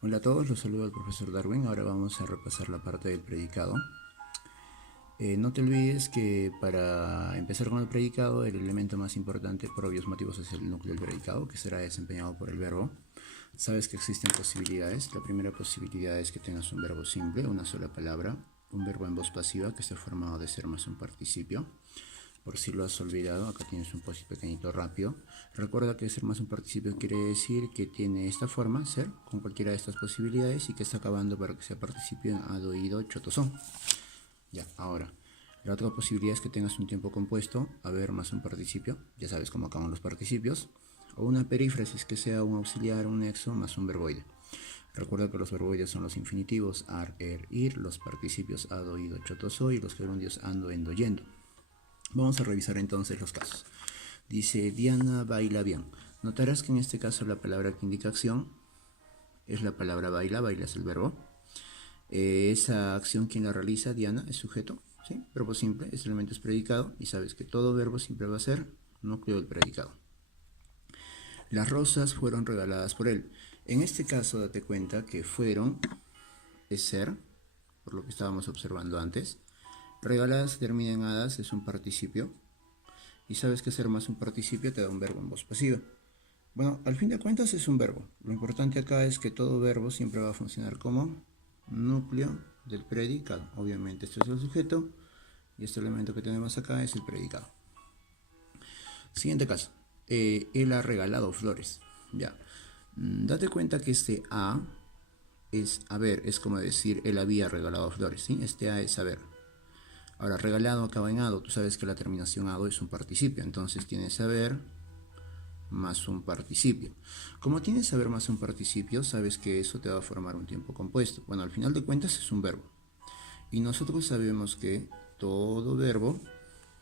Hola a todos, los saluda el profesor Darwin. Ahora vamos a repasar la parte del predicado. No te olvides que para empezar con el predicado, el elemento más importante por obvios motivos es el núcleo del predicado, que será desempeñado por el verbo. Sabes que existen posibilidades. La primera posibilidad es que tengas un verbo simple, una sola palabra, un verbo en voz pasiva que esté formado de ser más un participio. Por si lo has olvidado, acá tienes un post pequeñito rápido. Recuerda que ser más un participio quiere decir que tiene esta forma, ser, con cualquiera de estas posibilidades y que está acabando para que sea participio en ado, ido, chotosón. Ya, ahora, la otra posibilidad es que tengas un tiempo compuesto, haber más un participio, ya sabes cómo acaban los participios, o una perífrasis que sea un auxiliar, un nexo, más un verboide. Recuerda que los verboides son los infinitivos ar, er, ir, los participios ado, ido, chotoso y los gerundios ando, endo, yendo. Vamos a revisar entonces los casos. Dice, Diana baila bien. Notarás que en este caso la palabra que indica acción es la palabra baila, baila es el verbo. Esa acción, ¿quién la realiza? Diana es sujeto, ¿sí? Verbo simple, este elemento es predicado y sabes que todo verbo siempre va a ser núcleo del predicado. Las rosas fueron regaladas por él. En este caso, date cuenta que fueron es ser, por lo que estábamos observando antes. Regaladas termina en hadas, es un participio. Y sabes que ser más un participio te da un verbo en voz pasiva. Bueno, al fin de cuentas es un verbo. Lo importante acá es que todo verbo siempre va a funcionar como núcleo del predicado. Obviamente este es el sujeto y este elemento que tenemos acá es el predicado. Siguiente caso. Él ha regalado flores. Ya. Date cuenta que este a es haber, es como decir él había regalado flores, ¿sí? Este a es haber. Ahora, regalado acaba en ado. Tú sabes que la terminación ado es un participio, entonces tienes haber más un participio. Como tienes saber más un participio, sabes que eso te va a formar un tiempo compuesto. Bueno, al final de cuentas es un verbo. Y nosotros sabemos que todo verbo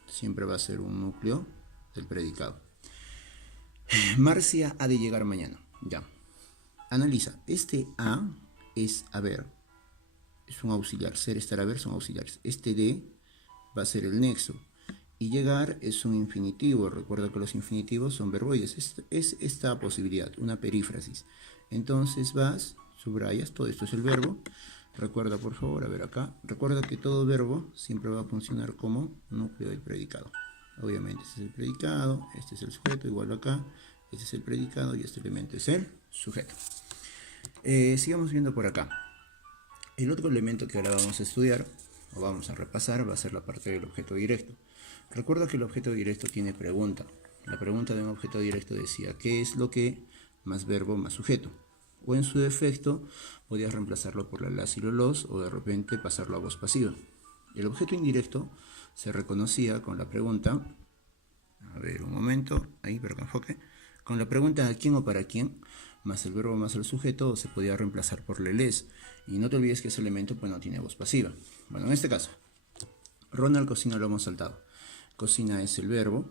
siempre va a ser un núcleo del predicado. Marcia ha de llegar mañana. Ya. Analiza. Este a es haber. Es un auxiliar. Ser, estar, haber son auxiliares. Este de va a ser el nexo. Y llegar es un infinitivo. Recuerda que los infinitivos son verboides. Es esta posibilidad, una perífrasis. Entonces vas, subrayas, todo esto es el verbo. Recuerda, por favor, a ver acá. Recuerda que todo verbo siempre va a funcionar como núcleo del predicado. Obviamente, este es el predicado, este es el sujeto, igual acá. Este es el predicado y este elemento es el sujeto. Sigamos viendo por acá. El otro elemento que ahora vamos a estudiar, o vamos a repasar, va a ser la parte del objeto directo. Recuerda que el objeto directo tiene pregunta. La pregunta de un objeto directo decía, ¿qué es lo que más verbo más sujeto? O en su defecto, podías reemplazarlo por la las y los, o de repente pasarlo a voz pasiva. El objeto indirecto se reconocía con la pregunta, a ver un momento, ahí para que enfoque, con la pregunta ¿a quién o para quién? Más el verbo más el sujeto se podía reemplazar por les. Y no te olvides que ese elemento pues no tiene voz pasiva. Bueno, en este caso, Ronald cocina lomo saltado. Cocina es el verbo,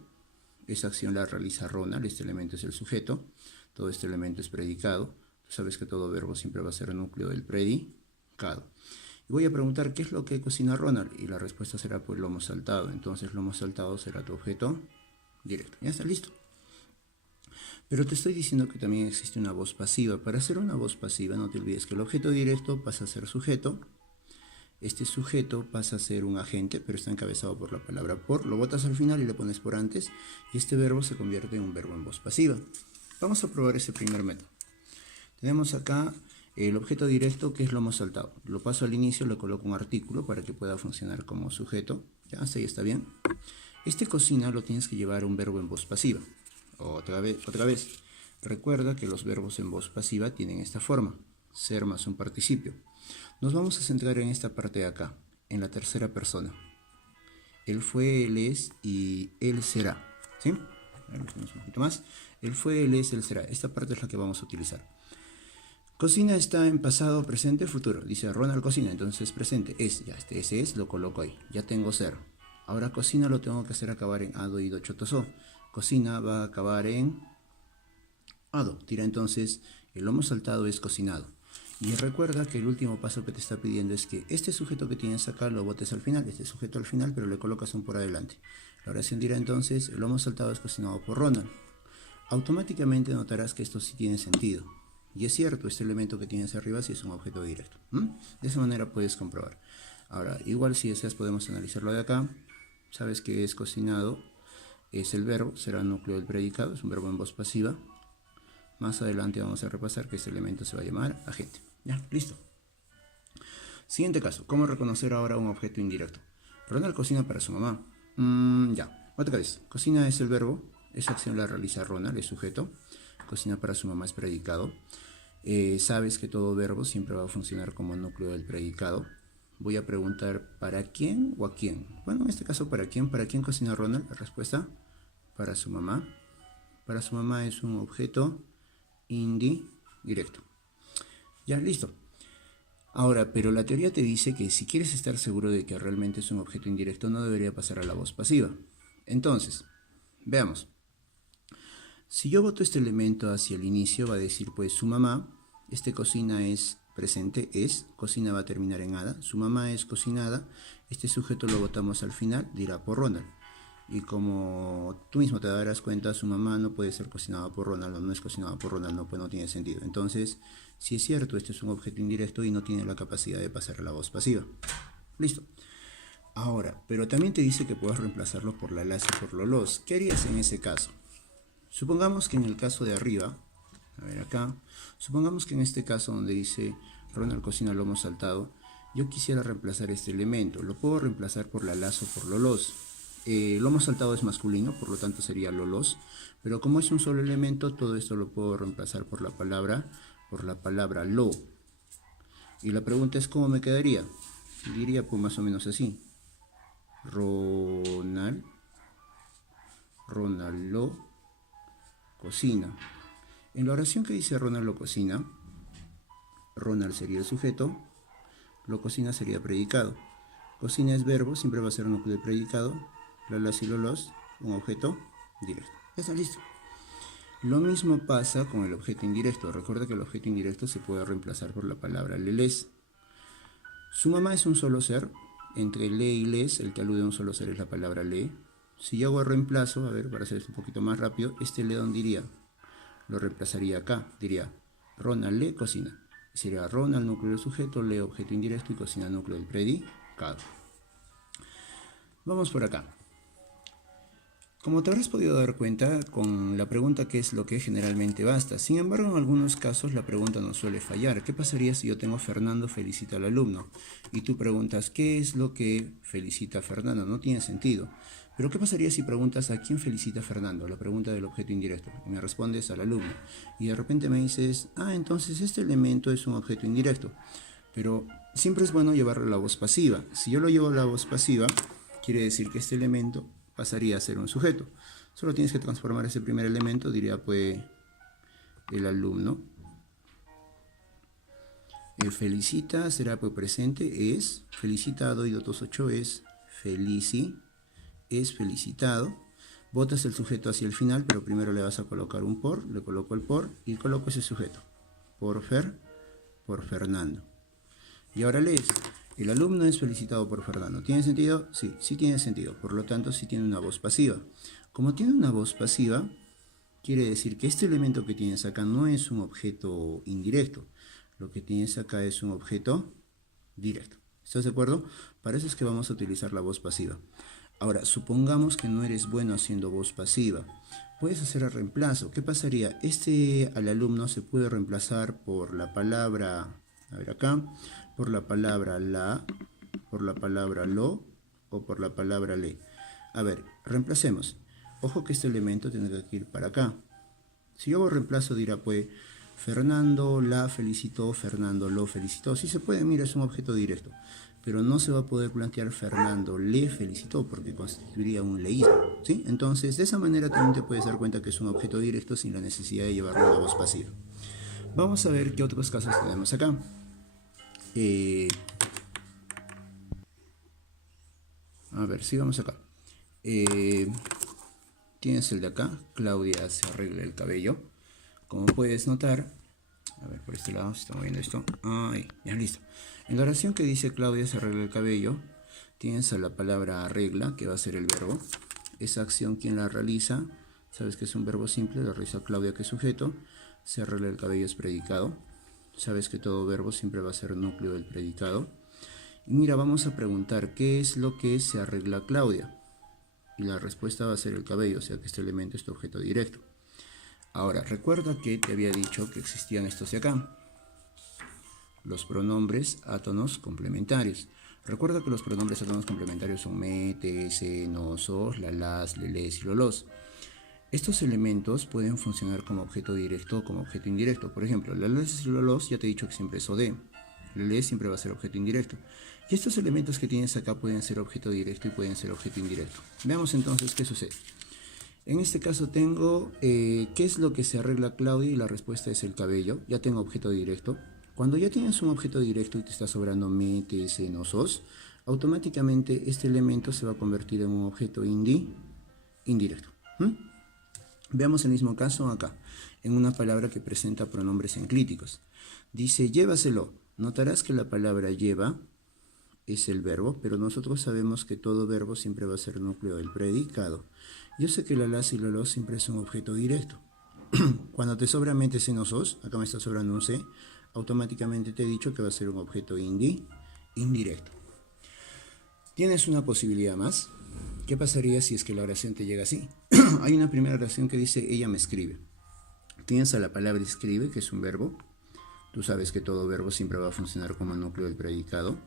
esa acción la realiza Ronald, este elemento es el sujeto, todo este elemento es predicado. Tú sabes que todo verbo siempre va a ser núcleo del predicado. Y voy a preguntar qué es lo que cocina Ronald y la respuesta será pues lomo saltado. Entonces lomo saltado será tu objeto directo. Ya está listo. Pero te estoy diciendo que también existe una voz pasiva. Para hacer una voz pasiva no te olvides que el objeto directo pasa a ser sujeto. Este sujeto pasa a ser un agente, pero está encabezado por la palabra por. Lo botas al final y le pones por antes. Y este verbo se convierte en un verbo en voz pasiva. Vamos a probar ese primer método. Tenemos acá el objeto directo que es lo hemos saltado. Lo paso al inicio, le coloco un artículo para que pueda funcionar como sujeto. Ya, hasta ahí está bien. Este cocina lo tienes que llevar a un verbo en voz pasiva. Otra vez. Recuerda que los verbos en voz pasiva tienen esta forma. Ser más un participio. Nos vamos a centrar en esta parte de acá, en la tercera persona. Él fue, él es y él será. ¿Sí? Un poquito más. Él fue, él es, él será. Esta parte es la que vamos a utilizar. Cocina está en pasado, presente, futuro. Dice Ronald cocina, entonces presente es. Ya ese es, lo coloco ahí. Ya tengo ser. Ahora cocina lo tengo que hacer acabar en ado, ido, chotoso. Cocina va a acabar en ado. Tira entonces, el lomo saltado es cocinado. Y recuerda que el último paso que te está pidiendo es que este sujeto que tienes acá lo botes al final, este sujeto al final, pero le colocas un por adelante. La oración dirá entonces, el lomo saltado es cocinado por Ronald. Automáticamente notarás que esto sí tiene sentido. Y es cierto, este elemento que tienes arriba sí es un objeto directo. ¿Mm? De esa manera puedes comprobar. Ahora, igual si deseas podemos analizarlo de acá. Sabes que es cocinado, es el verbo, será núcleo del predicado, es un verbo en voz pasiva. Más adelante vamos a repasar que este elemento se va a llamar agente. Ya, listo. Siguiente caso, ¿cómo reconocer ahora un objeto indirecto? Ronald cocina para su mamá. Ya, otra vez, cocina es el verbo, esa acción la realiza Ronald, es sujeto. Cocina para su mamá es predicado. Sabes que todo verbo siempre va a funcionar como núcleo del predicado. Voy a preguntar ¿para quién o a quién? Bueno, en este caso ¿para quién? ¿Para quién cocina Ronald? La respuesta, para su mamá. Para su mamá es un objeto indirecto. Ya, listo. Ahora, pero la teoría te dice que si quieres estar seguro de que realmente es un objeto indirecto, no debería pasar a la voz pasiva. Entonces, veamos. Si yo boto este elemento hacia el inicio, va a decir pues su mamá. Este cocina es presente, es. Cocina va a terminar en ada. Su mamá es cocinada. Este sujeto lo botamos al final, dirá por Ronald. Y como tú mismo te darás cuenta, su mamá no puede ser cocinada por Ronald, o no es cocinada por Ronald, no, pues no tiene sentido. Entonces, si es cierto, este es un objeto indirecto y no tiene la capacidad de pasar a la voz pasiva. Listo. Ahora, pero también te dice que puedes reemplazarlo por la las y por lo los. ¿Qué harías en ese caso? Supongamos que en el caso de arriba, a ver acá, supongamos que en este caso donde dice Ronald cocina lomo saltado, yo quisiera reemplazar este elemento. Lo puedo reemplazar por la las o por lo los. Lomo saltado es masculino, por lo tanto sería lolos, pero como es un solo elemento, todo esto lo puedo reemplazar por la palabra lo. Y la pregunta es ¿cómo me quedaría? Diría pues más o menos así. Ronald lo cocina. En la oración que dice Ronald lo cocina, Ronald sería el sujeto, lo cocina sería predicado. Cocina es verbo, siempre va a ser un núcleo de predicado. La las y los, un objeto directo. Ya está listo. Lo mismo pasa con el objeto indirecto. Recuerda que el objeto indirecto se puede reemplazar por la palabra leles. Su mamá es un solo ser. Entre le y les, el que alude a un solo ser es la palabra le. Si yo hago el reemplazo, a ver, para hacer esto un poquito más rápido, este le ¿dónde diría? Lo reemplazaría acá. Diría Ronald le cocina. Sería Ronald núcleo del sujeto, le objeto indirecto y cocina núcleo del predicado. Vamos por acá. Como te habrás podido dar cuenta, con la pregunta ¿qué es lo que generalmente basta? Sin embargo, en algunos casos la pregunta no suele fallar. ¿Qué pasaría si yo tengo Fernando felicita al alumno? Y tú preguntas ¿qué es lo que felicita a Fernando? No tiene sentido. Pero ¿qué pasaría si preguntas a quién felicita a Fernando? La pregunta del objeto indirecto. Y me respondes al alumno. Y de repente me dices, entonces este elemento es un objeto indirecto. Pero siempre es bueno llevarlo a la voz pasiva. Si yo lo llevo a la voz pasiva, quiere decir que este elemento pasaría a ser un sujeto. Solo tienes que transformar ese primer elemento, diría pues el alumno. Felicita será pues presente, es. Felicitado y 228 es felici, es felicitado. Botas el sujeto hacia el final, pero primero le vas a colocar un por, le coloco el por y coloco ese sujeto. Por Fernando. Y ahora lees. El alumno es felicitado por Fernando. ¿Tiene sentido? Sí, sí tiene sentido. Por lo tanto, sí tiene una voz pasiva. Como tiene una voz pasiva, quiere decir que este elemento que tienes acá no es un objeto indirecto. Lo que tienes acá es un objeto directo. ¿Estás de acuerdo? Para eso es que vamos a utilizar la voz pasiva. Ahora, supongamos que no eres bueno haciendo voz pasiva. Puedes hacer el reemplazo. ¿Qué pasaría? Al alumno se puede reemplazar por la palabra, a ver acá, por la palabra la, por la palabra lo o por la palabra le. A ver, reemplacemos. Ojo que este elemento tendrá que ir para acá. Si yo hago reemplazo dirá pues Fernando la felicitó, Fernando lo felicitó. Sí se puede, mira, es un objeto directo. Pero no se va a poder plantear Fernando le felicitó porque constituiría un leísmo, ¿sí? Entonces, de esa manera también te puedes dar cuenta que es un objeto directo sin la necesidad de llevarlo a la voz pasiva. Vamos a ver qué otros casos tenemos acá. A ver, sigamos acá. Tienes el de acá. Claudia se arregla el cabello. Como puedes notar, a ver, por este lado se está moviendo esto. Ahí, ya listo. En la oración que dice Claudia se arregla el cabello, tienes a la palabra arregla, que va a ser el verbo. Esa acción, ¿quién la realiza? Sabes que es un verbo simple, lo realiza Claudia, que es sujeto. se arregla el cabello es predicado. Sabes que todo verbo siempre va a ser núcleo del predicado. Y mira, vamos a preguntar ¿qué es lo que se arregla Claudia? Y la respuesta va a ser el cabello, o sea que este elemento es tu objeto directo. Ahora, recuerda que te había dicho que existían estos de acá, los pronombres átonos complementarios. Recuerda que los pronombres átonos complementarios son me, te, se, no, sos, la, las, leles y lolos. Estos elementos pueden funcionar como objeto directo o como objeto indirecto. Por ejemplo, la, les y lolos ya te he dicho que siempre es OD. Leles siempre va a ser objeto indirecto. Y estos elementos que tienes acá pueden ser objeto directo y pueden ser objeto indirecto. Veamos entonces qué sucede. En este caso tengo ¿qué es lo que se arregla Claudia? Y la respuesta es el cabello. Ya tengo objeto directo. Cuando ya tienes un objeto directo y te está sobrando me, te, se, no, sos, automáticamente este elemento se va a convertir en un objeto indirecto. Veamos el mismo caso acá, en una palabra que presenta pronombres enclíticos. Dice llévaselo. Notarás que la palabra lleva es el verbo, pero nosotros sabemos que todo verbo siempre va a ser núcleo del predicado. Yo sé que la, las y la, los siempre es un objeto directo. Cuando te sobra me, te, se, no, sos, acá me está sobrando un se, automáticamente te he dicho que va a ser un objeto indirecto. Tienes una posibilidad más. ¿Qué pasaría si es que la oración te llega así? Hay una primera oración que dice ella me escribe. Tienes a la palabra escribe, que es un verbo. Tú sabes que todo verbo siempre va a funcionar como núcleo del predicado.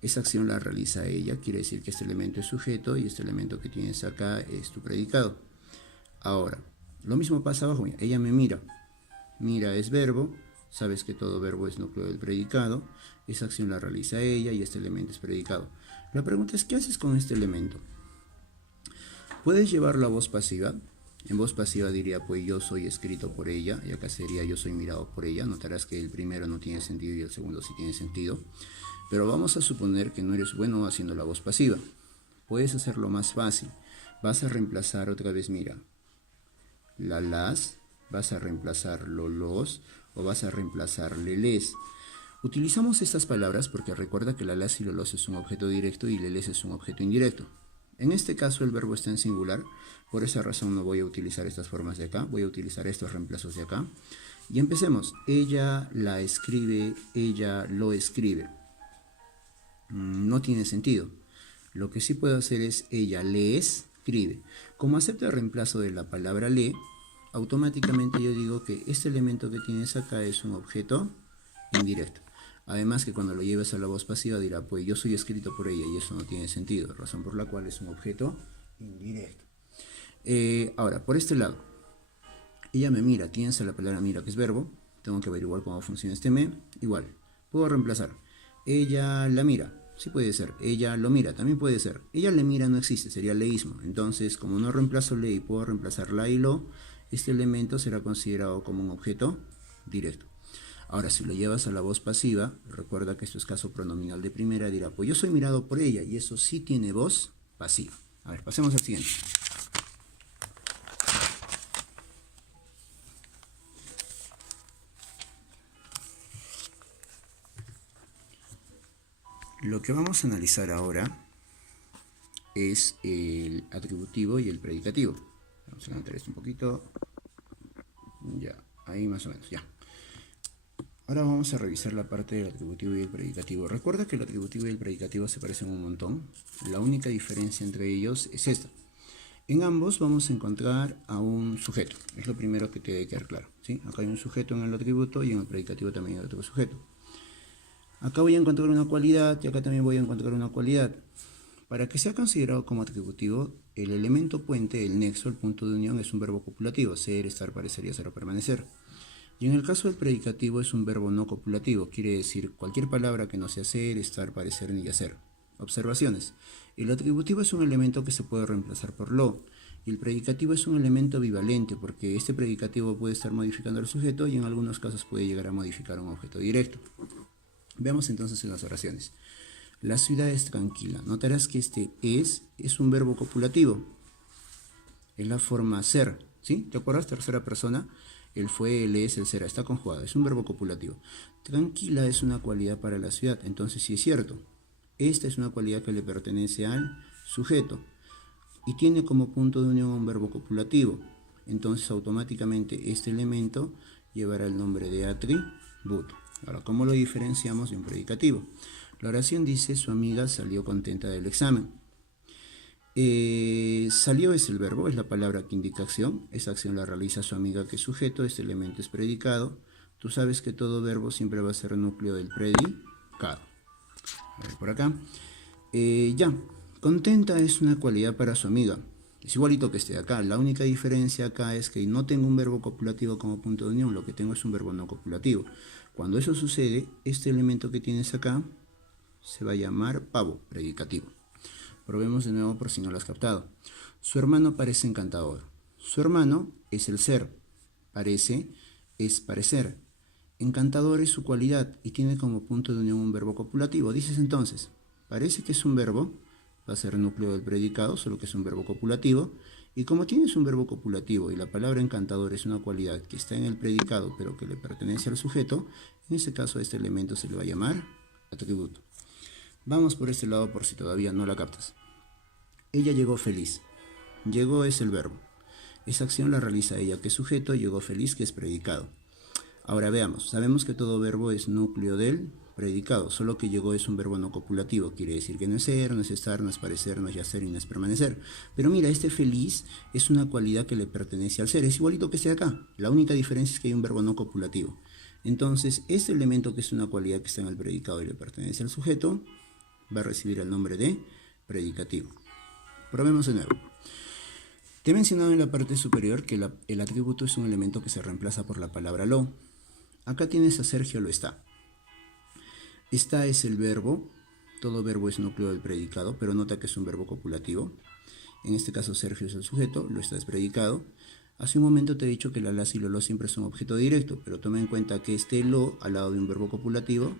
Esa acción la realiza ella, quiere decir que este elemento es sujeto y este elemento que tienes acá es tu predicado. Ahora, lo mismo pasa abajo. Ella me mira. Mira es verbo. Sabes que todo verbo es núcleo del predicado. Esa acción la realiza ella y este elemento es predicado. La pregunta es, ¿qué haces con este elemento? Puedes llevarlo a voz pasiva. En voz pasiva diría, pues yo soy escrito por ella, y acá sería yo soy mirado por ella. Notarás que el primero no tiene sentido y el segundo sí tiene sentido. Pero vamos a suponer que no eres bueno haciendo la voz pasiva. Puedes hacerlo más fácil. Vas a reemplazar otra vez, mira, la las, vas a reemplazar lo los o vas a reemplazar leles. Utilizamos estas palabras porque recuerda que la las y lo los es un objeto directo y leles es un objeto indirecto. En este caso el verbo está en singular, por esa razón no voy a utilizar estas formas de acá, voy a utilizar estos reemplazos de acá. Y empecemos. Ella la escribe, ella lo escribe. No tiene sentido. Lo que sí puedo hacer es ella le escribe. Como acepta el reemplazo de la palabra le, automáticamente yo digo que este elemento que tienes acá es un objeto indirecto. Además que cuando lo lleves a la voz pasiva dirá, pues yo soy escrito por ella y eso no tiene sentido, razón por la cual es un objeto indirecto. Ahora, por este lado, ella me mira, tienes a la palabra mira que es verbo, tengo que averiguar cómo funciona este me, igual, puedo reemplazar, ella la mira, sí puede ser, ella lo mira, también puede ser, ella le mira no existe, sería leísmo, entonces como no reemplazo le y puedo reemplazar la y lo, este elemento será considerado como un objeto directo. Ahora, si lo llevas a la voz pasiva, recuerda que esto es caso pronominal de primera, dirá, pues yo soy mirado por ella, y eso sí tiene voz pasiva. A ver, pasemos al siguiente. Lo que vamos a analizar ahora es el atributivo y el predicativo. Vamos a levantar esto un poquito. Ya, ahí más o menos, ya. Ahora vamos a revisar la parte del atributivo y el predicativo. Recuerda que el atributivo y el predicativo se parecen un montón. La única diferencia entre ellos es esta. En ambos vamos a encontrar a un sujeto. Es lo primero que te debe quedar claro, ¿sí? Acá hay un sujeto en el atributo y en el predicativo también hay otro sujeto. Acá voy a encontrar una cualidad y acá también voy a encontrar una cualidad. Para que sea considerado como atributivo, el elemento puente, el nexo, el punto de unión, es un verbo copulativo. Ser, estar, parecer y hacer o permanecer. Y en el caso del predicativo es un verbo no copulativo, quiere decir cualquier palabra que no sea ser, estar, parecer ni hacer. Observaciones. El atributivo es un elemento que se puede reemplazar por lo. Y el predicativo es un elemento bivalente porque este predicativo puede estar modificando al sujeto y en algunos casos puede llegar a modificar un objeto directo. Veamos entonces en las oraciones. La ciudad es tranquila. Notarás que este es un verbo copulativo. Es la forma ser, ¿sí? ¿Te acuerdas? Tercera persona. El fue, el es, el será. Está conjugado. Es un verbo copulativo. Tranquila es una cualidad para la ciudad. Entonces sí es cierto. Esta es una cualidad que le pertenece al sujeto. Y tiene como punto de unión un verbo copulativo. Entonces automáticamente este elemento llevará el nombre de atributo. Ahora, ¿cómo lo diferenciamos de un predicativo? La oración dice, su amiga salió contenta del examen. Salió es el verbo, es la palabra que indica acción. Esa acción la realiza su amiga que es sujeto, este elemento es predicado. Tú sabes que todo verbo siempre va a ser núcleo del predicado. A ver por acá. Ya, contenta es una cualidad para su amiga. Es igualito que este de acá. La única diferencia acá es que no tengo un verbo copulativo como punto de unión. Lo que tengo es un verbo no copulativo. Cuando eso sucede, este elemento que tienes acá se va a llamar pavo, predicativo. Probemos de nuevo por si no lo has captado. Su hermano parece encantador. Su hermano es el ser. Parece es parecer. Encantador es su cualidad y tiene como punto de unión un verbo copulativo. Dices entonces, parece que es un verbo, va a ser núcleo del predicado, solo que es un verbo copulativo. Y como tienes un verbo copulativo y la palabra encantador es una cualidad que está en el predicado pero que le pertenece al sujeto, en este caso a este elemento se le va a llamar atributo. Vamos por este lado por si todavía no la captas. Ella llegó feliz. Llegó es el verbo. Esa acción la realiza ella que es sujeto, llegó feliz que es predicado. Ahora veamos, sabemos que todo verbo es núcleo del predicado, solo que llegó es un verbo no copulativo, quiere decir que no es ser, no es estar, no es parecer, no es yacer y no es permanecer. Pero mira, este feliz es una cualidad que le pertenece al ser, es igualito que este de acá, la única diferencia es que hay un verbo no copulativo. Entonces, este elemento que es una cualidad que está en el predicado y le pertenece al sujeto, va a recibir el nombre de predicativo. Probemos de nuevo. Te he mencionado en la parte superior que el atributo es un elemento que se reemplaza por la palabra lo. Acá tienes a Sergio lo está. Está es el verbo, todo verbo es núcleo del predicado, pero nota que es un verbo copulativo. En este caso Sergio es el sujeto, lo está es predicado. Hace un momento te he dicho que la las y lo siempre son objeto directo, pero toma en cuenta que este lo al lado de un verbo copulativo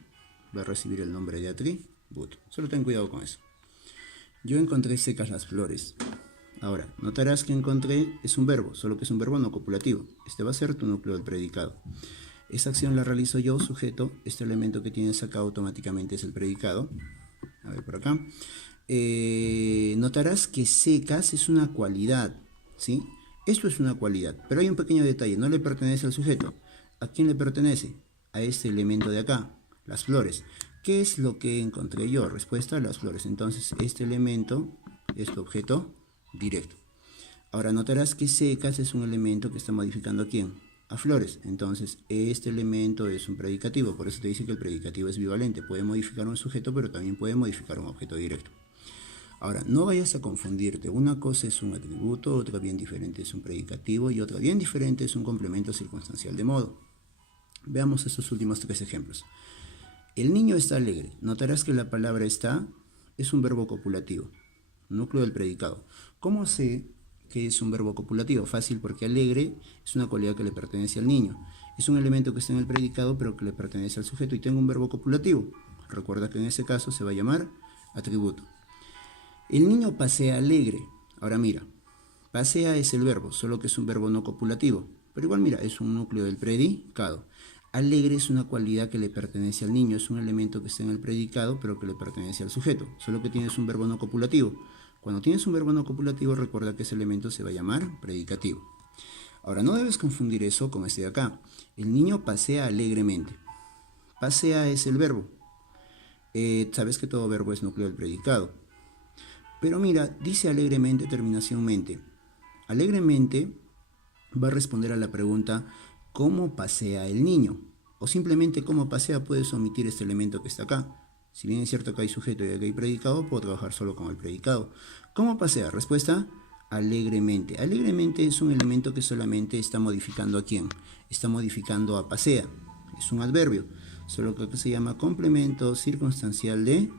va a recibir el nombre de atributo. Solo ten cuidado con eso. Yo encontré secas las flores. Ahora, notarás que encontré es un verbo, solo que es un verbo no copulativo. Este va a ser tu núcleo del predicado. Esa acción la realizo yo, sujeto. Este elemento que tienes acá automáticamente es el predicado. A ver por acá. Notarás que secas es una cualidad, ¿sí? Esto es una cualidad, pero hay un pequeño detalle. No le pertenece al sujeto. ¿A quién le pertenece? A este elemento de acá, las flores. ¿Qué es lo que encontré yo? Respuesta, las flores. Entonces, este elemento es tu objeto directo. Ahora notarás que secas es un elemento que está modificando a quién, a flores. Entonces este elemento es un predicativo, por eso te dice que el predicativo es bivalente, puede modificar un sujeto pero también puede modificar un objeto directo. Ahora no vayas a confundirte, una cosa es un atributo, otra bien diferente es un predicativo y otra bien diferente es un complemento circunstancial de modo. Veamos estos últimos tres ejemplos. El niño está alegre. Notarás que la palabra está es un verbo copulativo, núcleo del predicado. ¿Cómo sé que es un verbo copulativo? Fácil, porque alegre es una cualidad que le pertenece al niño. Es un elemento que está en el predicado, pero que le pertenece al sujeto y tengo un verbo copulativo. Recuerda que en ese caso se va a llamar atributo. El niño pasea alegre. Ahora mira, pasea es el verbo, solo que es un verbo no copulativo. Pero igual mira, es un núcleo del predicado. Alegre es una cualidad que le pertenece al niño, es un elemento que está en el predicado, pero que le pertenece al sujeto, solo que tienes un verbo no copulativo. Cuando tienes un verbo no copulativo, recuerda que ese elemento se va a llamar predicativo. Ahora, no debes confundir eso con este de acá. El niño pasea alegremente. Pasea es el verbo. Sabes que todo verbo es núcleo del predicado. Pero mira, dice alegremente, terminación mente. Alegremente va a responder a la pregunta ¿cómo pasea el niño? O simplemente cómo pasea, puedes omitir este elemento que está acá. Si bien es cierto que hay sujeto y que hay predicado, puedo trabajar solo con el predicado. ¿Cómo pasea? Respuesta, alegremente. Alegremente es un elemento que solamente está modificando a quién. Está modificando a pasea. Es un adverbio, solo que se llama complemento circunstancial de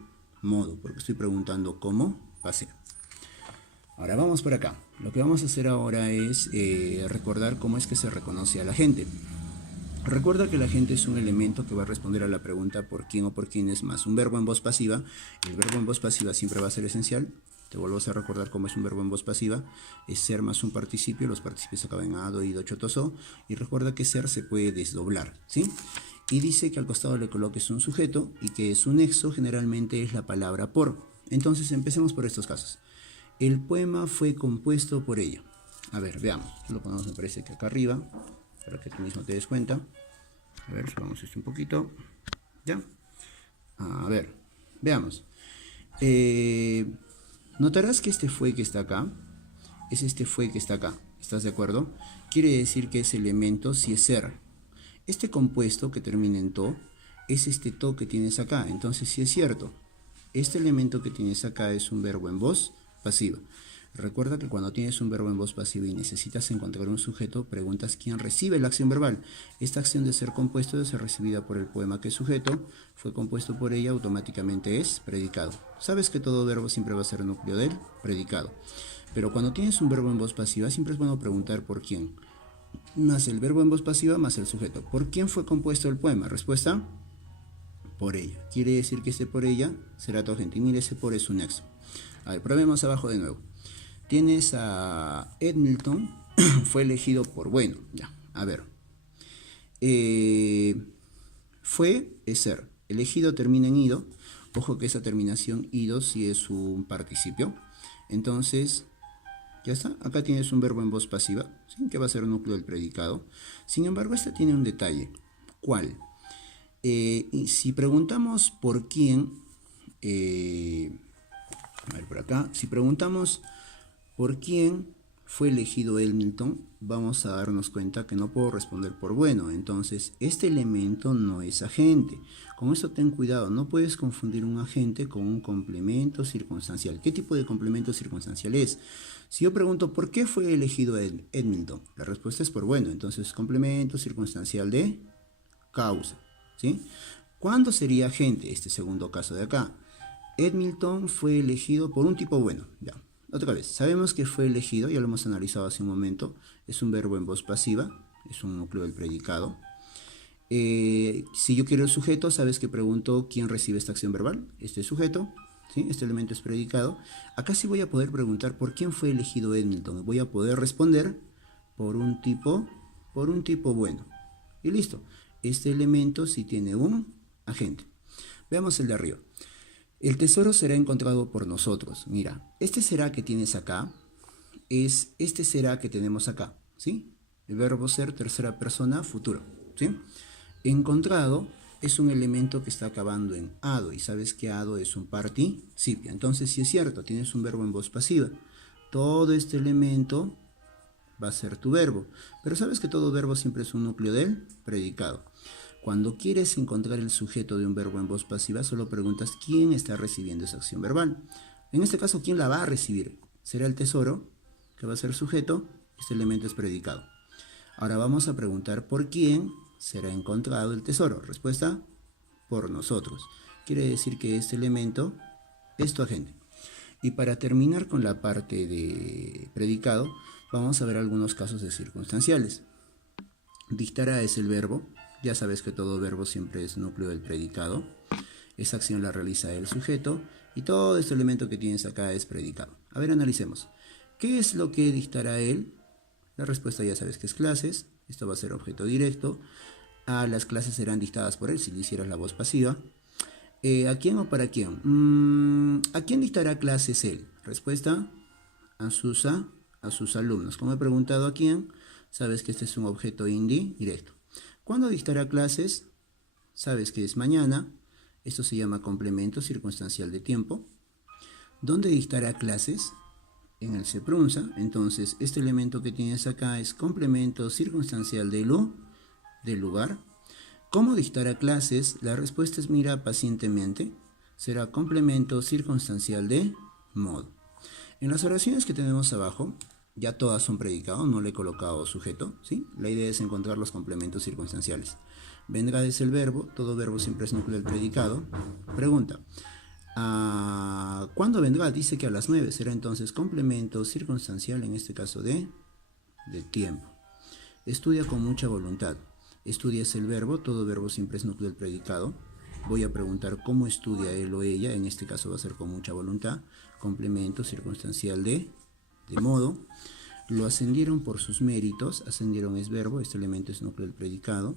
modo, porque estoy preguntando cómo pasea. Ahora vamos por acá. Lo que vamos a hacer ahora es recordar cómo es que se reconoce a la gente. Recuerda que la gente es un elemento que va a responder a la pregunta por quién o por quién es más un verbo en voz pasiva. El verbo en voz pasiva siempre va a ser esencial. Te vuelvo a recordar cómo es un verbo en voz pasiva. Es ser más un participio. Los participios acaban en ado, ido, chotoso. Y recuerda que ser se puede desdoblar, ¿sí? Y dice que al costado le coloques un sujeto y que su nexo generalmente es la palabra por. Entonces empecemos por estos casos. El poema fue compuesto por ella. A ver, veamos. Lo ponemos, me parece que acá arriba. para que tú mismo te des cuenta. A ver, subamos esto un poquito. Ya. A ver, veamos. Notarás que este fue que está acá es este fue que está acá. ¿Estás de acuerdo? Quiere decir que ese elemento sí es ser. Este compuesto que termina en to es este to que tienes acá. Entonces sí es cierto. Este elemento que tienes acá es un verbo en voz pasiva. Recuerda que cuando tienes un verbo en voz pasiva y necesitas encontrar un sujeto, preguntas quién recibe la acción verbal. Esta acción de ser compuesto de ser recibida por el poema que es sujeto, fue compuesto por ella, automáticamente es predicado. Sabes que todo verbo siempre va a ser núcleo del predicado. Pero cuando tienes un verbo en voz pasiva, siempre es bueno preguntar por quién. Más el verbo en voz pasiva más el sujeto. ¿Por quién fue compuesto el poema? Respuesta: por ella. Quiere decir que este por ella será tu agente. Y mire, ese por es un nexo. A ver, probemos abajo de nuevo. Tienes a Edmilton, fue elegido por bueno. Ya, a ver. Fue es ser. Elegido termina en ido. Ojo que esa terminación ido sí es un participio. Entonces, ya está. Acá tienes un verbo en voz pasiva, ¿sí? Que va a ser el núcleo del predicado. Sin embargo, esta tiene un detalle. ¿Cuál? Y si preguntamos por quién, a ver por acá, si preguntamos por quién fue elegido Edmilton, vamos a darnos cuenta que no puedo responder por bueno. Entonces, este elemento no es agente. Con esto ten cuidado, no puedes confundir un agente con un complemento circunstancial. ¿Qué tipo de complemento circunstancial es? Si yo pregunto por qué fue elegido Edmilton, la respuesta es por bueno. Entonces, complemento circunstancial de causa, ¿sí? ¿Cuándo sería agente? Este segundo caso de acá. Edmilton fue elegido por un tipo bueno. Ya. Otra vez, sabemos que fue elegido, ya lo hemos analizado hace un momento, es un verbo en voz pasiva, es un núcleo del predicado. Si yo quiero el sujeto, sabes que pregunto quién recibe esta acción verbal, este sujeto, ¿sí? Este elemento es predicado. Acá sí voy a poder preguntar por quién fue elegido Edmilton, voy a poder responder por un tipo bueno. Y listo, este elemento sí tiene un agente. Veamos el de arriba. El tesoro será encontrado por nosotros. Mira, este será que tienes acá es este será que tenemos acá, ¿sí? El verbo ser, tercera persona, futuro, ¿sí? Encontrado es un elemento que está acabando en ado, y sabes que ado es un participio. Entonces, sí es cierto, tienes un verbo en voz pasiva. Todo este elemento va a ser tu verbo. Pero sabes que todo verbo siempre es un núcleo del predicado. Cuando quieres encontrar el sujeto de un verbo en voz pasiva, solo preguntas quién está recibiendo esa acción verbal. En este caso, ¿quién la va a recibir? Será el tesoro, que va a ser sujeto. Este elemento es predicado. Ahora vamos a preguntar por quién será encontrado el tesoro. Respuesta: por nosotros. Quiere decir que este elemento es tu agente. Y para terminar con la parte de predicado, vamos a ver algunos casos de circunstanciales. Dictará es el verbo. Ya sabes que todo verbo siempre es núcleo del predicado. Esa acción la realiza el sujeto y todo este elemento que tienes acá es predicado. A ver, analicemos. ¿Qué es lo que dictará él? La respuesta ya sabes que es clases. Esto va a ser objeto directo. Las clases serán dictadas por él si le hicieras la voz pasiva. ¿A quién o para quién? ¿A quién dictará clases él? Respuesta: a sus alumnos. Como he preguntado a quién, sabes que este es un objeto indirecto. ¿Cuándo dictará clases? Sabes que es mañana. Esto se llama complemento circunstancial de tiempo. ¿Dónde dictará clases? En el se pronuncia. Entonces, este elemento que tienes acá es complemento circunstancial del lugar. ¿Cómo dictará clases? La respuesta es mira pacientemente. Será complemento circunstancial de modo. En las oraciones que tenemos abajo, ya todas son predicados, no le he colocado sujeto, ¿sí? La idea es encontrar los complementos circunstanciales. Vendrá es el verbo, todo verbo siempre es núcleo del predicado. Pregunta: ¿cuándo vendrá? Dice que a las 9, será entonces complemento circunstancial, en este caso de tiempo. Estudia con mucha voluntad. Estudia es el verbo, todo verbo siempre es núcleo del predicado. Voy a preguntar cómo estudia él o ella, en este caso va a ser con mucha voluntad. Complemento circunstancial de modo. Lo ascendieron por sus méritos. Ascendieron es verbo, este elemento es núcleo del predicado.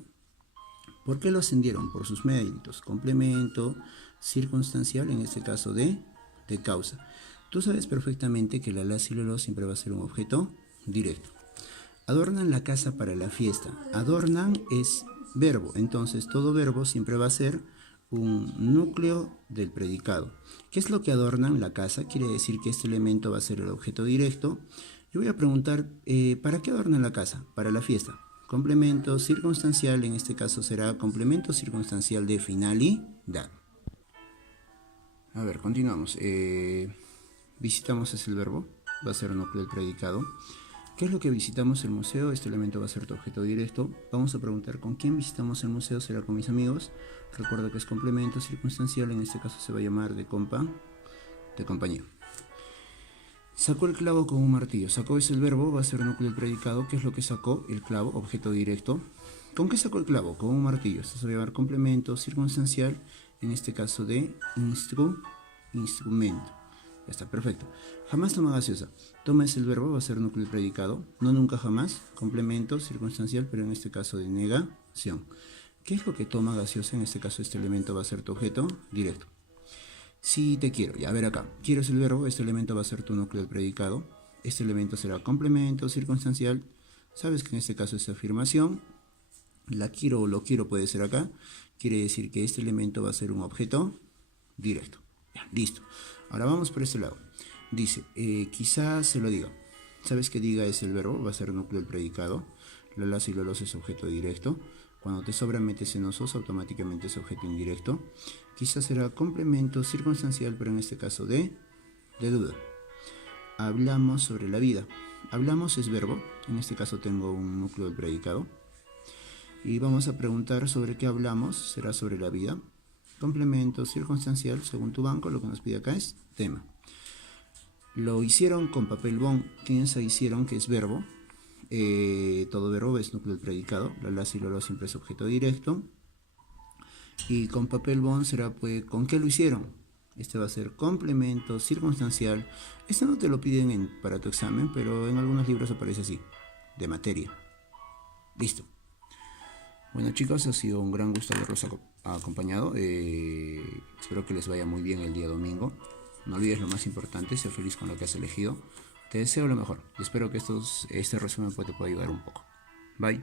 ¿Por qué lo ascendieron? Por sus méritos. Complemento circunstancial, en este caso de causa. Tú sabes perfectamente que la y lo siempre va a ser un objeto directo. Adornan la casa para la fiesta. Adornan es verbo, entonces todo verbo siempre va a ser un núcleo del predicado. ¿Qué es lo que adornan la casa? Quiere decir que este elemento va a ser el objeto directo. Yo voy a preguntar, ¿para qué adornan la casa? Para la fiesta. Complemento circunstancial, en este caso será complemento circunstancial de finalidad. A ver, continuamos. Visitamos es el verbo, va a ser núcleo del predicado. ¿Qué es lo que visitamos el museo? Este elemento va a ser tu objeto directo. Vamos a preguntar con quién visitamos el museo, será con mis amigos. Recuerda que es complemento circunstancial, en este caso se va a llamar de compañía. Sacó el clavo con un martillo. Sacó es el verbo, va a ser núcleo del predicado. ¿Qué es lo que sacó? El clavo, objeto directo. ¿Con qué sacó el clavo? Con un martillo. Esto se va a llamar complemento circunstancial, en este caso de instrumento. Ya está, perfecto. Jamás toma gaseosa. Toma es el verbo, va a ser núcleo del predicado. No nunca jamás, complemento circunstancial, pero en este caso de negación. ¿Qué es lo que toma gaseosa? En este caso este elemento va a ser tu objeto directo. Si te quiero, ya a ver acá. Quiero es el verbo, este elemento va a ser tu núcleo del predicado. Este elemento será complemento circunstancial. Sabes que en este caso es afirmación. La quiero o lo quiero puede ser acá. Quiere decir que este elemento va a ser un objeto directo. Ya, listo. Ahora vamos por este lado. Dice, quizás se lo diga. ¿Sabes que diga es el verbo? Va a ser núcleo del predicado. Lolas y lolos es objeto directo. Cuando te sobra metes en osos, automáticamente es objeto indirecto. Quizás será complemento circunstancial, pero en este caso de duda. Hablamos sobre la vida. Hablamos es verbo. En este caso tengo un núcleo del predicado. Y vamos a preguntar sobre qué hablamos. Será sobre la vida. Complemento circunstancial, según tu banco, lo que nos pide acá es tema. Lo hicieron con papel bond. ¿Quiénes hicieron? Que es verbo. Todo verbo es núcleo del predicado. La y lo siempre es objeto directo. Y con papel bond será, pues, ¿con qué lo hicieron? Este va a ser complemento circunstancial. Este no te lo piden para tu examen, pero en algunos libros aparece así, de materia. Listo. Bueno, chicos, ha sido un gran gusto haberlos acompañado. Espero que les vaya muy bien el día domingo. No olvides lo más importante, ser feliz con lo que has elegido. Te deseo lo mejor y espero que este resumen te pueda ayudar un poco. Bye.